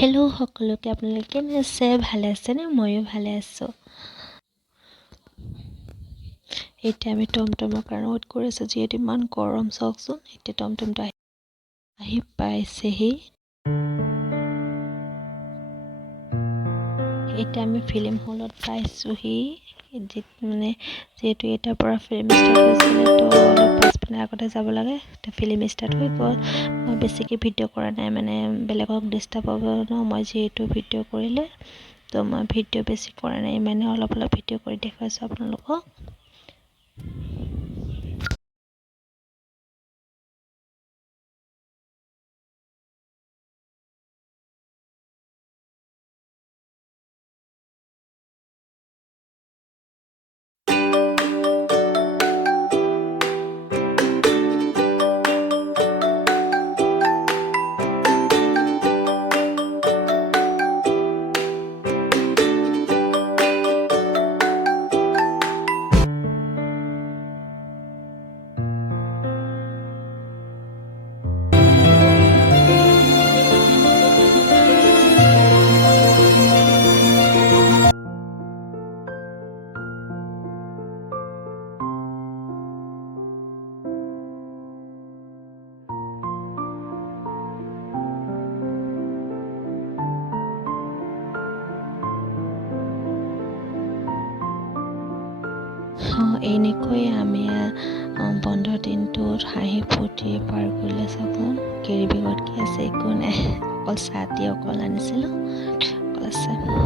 Hello' সকলোকে, আপোনালোকে কেনে আছে? ভালে আছেনে? ময়ো ভালে আছোঁ। এতিয়া আমি টমটমৰ কাৰণে ৱেইট কৰি আছোঁ, যিহেতু ইমান গৰম। চাওকচোন, এতিয়া টমটমটো আহি পাইছেহি। এতিয়া আমি ফিল্ম হলত পাইছোঁহি। যিহেতু এতিয়াৰ পৰা ফিল্ম ষ্টাৰ্ট হৈছিলে, তো অলপ 5 মিনিট আগতে যাব লাগে। এতিয়া ফিল্ম ষ্টাৰ্ট হৈ গ'ল। মই বেছিকৈ ভিডিঅ' কৰা নাই, বেলেগক ডিষ্টাৰ্ব হ'ব ন। মই যিহেতু ভিডিঅ' কৰিলে, তো মই ভিডিঅ' বেছি কৰা নাই, অলপ ভিডিঅ' কৰি দেখুৱাইছোঁ আপোনালোকক। এনেকৈ আমি বন্ধৰ দিনটোত হাঁহি ফূৰ্তি পাৰ কৰিলে। চাওকচোন, কেৰি বেগত কি আছে? একো নাই, অকল চাহ অকল আনিছিলোঁ, অকল আছে।